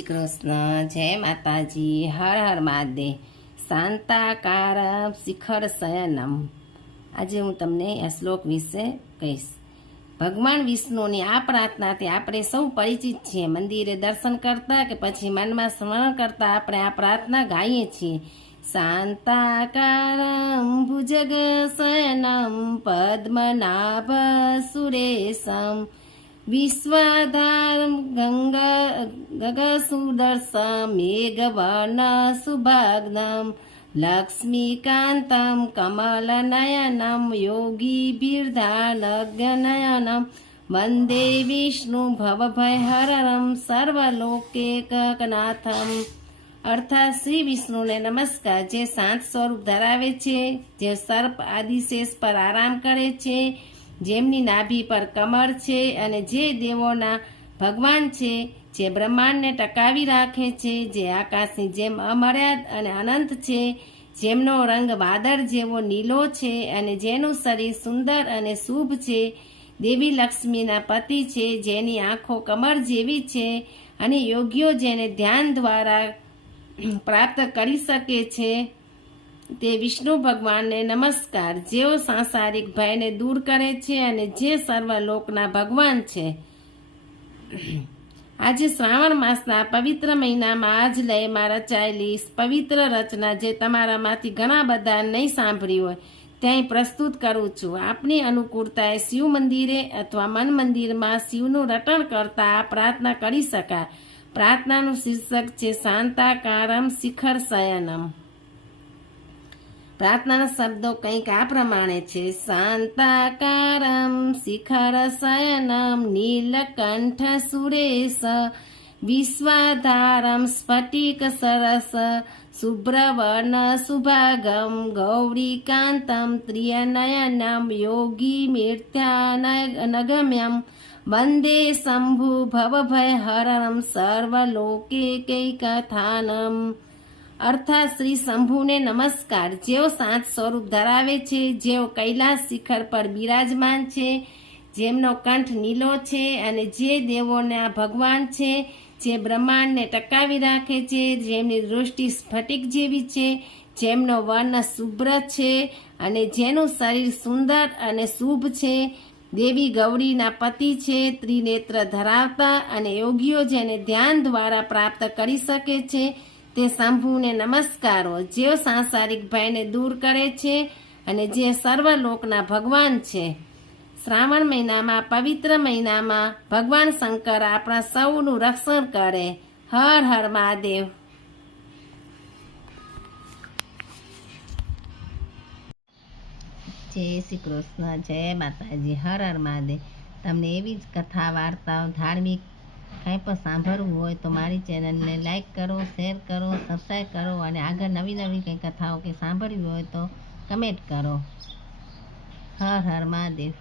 શ્રી કૃષ્ણ, જય માતાજી, હર હર મહાદેવ. શાંતાકાર શિખર શયનમ. આજે હું તમને આ શ્લોક વિશે કહીશ. ભગવાન વિષ્ણુની આ પ્રાર્થનાથી આપણે સૌ પરિચિત છીએ. મંદિરે દર્શન કરતા કે પછી મનમાં સ્મરણ કરતા આપણે આ પ્રાર્થના ગાઈએ છીએ. શાંતાકારમ ભુજગ શયનમ પદ્મનાભ સુરેશમ વિશ્વાધારમ ગગસુદર્શમ મેઘવર્ણ સુભાગ્નમ લક્ષ્મીકાંતમ કમલનયનમ યોગીભીર્ધાનજ્ઞનયનમ વંદે વિષ્ણુ ભવભયહરણમ સર્વલોકૈકનાથમ. અર્થાત શ્રી વિષ્ણુને નમસ્કાર, જે શાંત સ્વરૂપ ધરાવે છે, જે સર્પ આદિશેષ પર આરામ કરે છે, જેમની નાભી પર કમળ છે, અને જે દેવોના ભગવાન છે, જે બ્રહ્માંડને ટકાવી રાખે છે, જે આકાશની જેમ અમર્યાદ અને અનંત છે, જેમનો રંગ વાદળ જેવો નીલો છે, અને જેનું શરીર સુંદર અને શુભ છે, દેવી લક્ષ્મીના પતિ છે, જેની આંખો કમળ જેવી છે, અને યોગીઓ જેને ધ્યાન દ્વારા પ્રાપ્ત કરી શકે છે, તે વિષ્ણુ ભગવાનને નમસ્કાર, જેઓ સાંસારિક ભયને દૂર કરે છે અને જે સર્વલોકના ભગવાન છે. આજે શ્રાવણ માસના પવિત્ર મહિનામાં આજ લયમાં રચાયેલી પવિત્ર રચના જે તમારામાંથી ઘણા બધા નહીં સાંભળી હોય ત્યાં પ્રસ્તુત કરું છું. આપની અનુકૂળતાએ શિવ મંદિરે અથવા મન મંદિરમાં શિવનું રટણ કરતા આ પ્રાર્થના કરી શકાય. પ્રાર્થનાનું શીર્ષક છે શાંતાકારમ શિખર શયનમ. પ્રાર્થનાના શબ્દો કંઈક આ પ્રમાણે છે. શાંતાકારમ શિખર શયનમ નીલકંઠ સુરેશ વિશ્વાધારમ સ્ફટિક સરસ શુભ્રવર્ણ સુભાગમ ગૌરીકાંતમ ત્રિયનયનમ યોગી મિથ્યાનગમ્યમ વંદે શંભુ ભવભયહરણમ સર્વલોકૈકનાથમ. અર્થાત શ્રી શંભુને નમસ્કાર, જેઓ શાંત સ્વરૂપ ધરાવે છે, જેઓ કૈલાસ શિખર પર બિરાજમાન છે, જેમનો કંઠ નીલો છે, અને જે દેવોના ભગવાન છે, જે બ્રહ્માંડને ટકાવી રાખે છે, જેમની દૃષ્ટિ સ્ફટિક જેવી છે, જેમનો વર્ણ શુભ્ર છે, અને જેનું શરીર સુંદર અને શુભ છે, દેવી ગૌરીના પતિ છે, ત્રિનેત્ર ધરાવતા અને યોગીઓ જેને ધ્યાન દ્વારા પ્રાપ્ત કરી શકે છે, તે શંભુને નમસ્કારો, જેઓ સાંસારિક ભયને દૂર કરે છે અને જે સર્વલોકના ભગવાન છે. શ્રાવણ મહિનામાં પવિત્ર મહિનામાં ભગવાન શંકર આપણા સૌનું રક્ષણ કરે. હર હર મહાદેવ. જય શ્રી કૃષ્ણ, જય માતાજી, હર હર મહાદેવ. તમને એવી જ કથા વાર્તાઓ ધાર્મિક કાંઈ પણ સાંભળવું હોય તો મારી ચેનલને લાઈક કરો, શેર કરો, સબસ્ક્રાઈબ કરો, અને આગળ નવી નવી કંઈ કથાઓ કે સાંભળવી હોય તો કમેન્ટ કરો. હર હર મહાદેવ.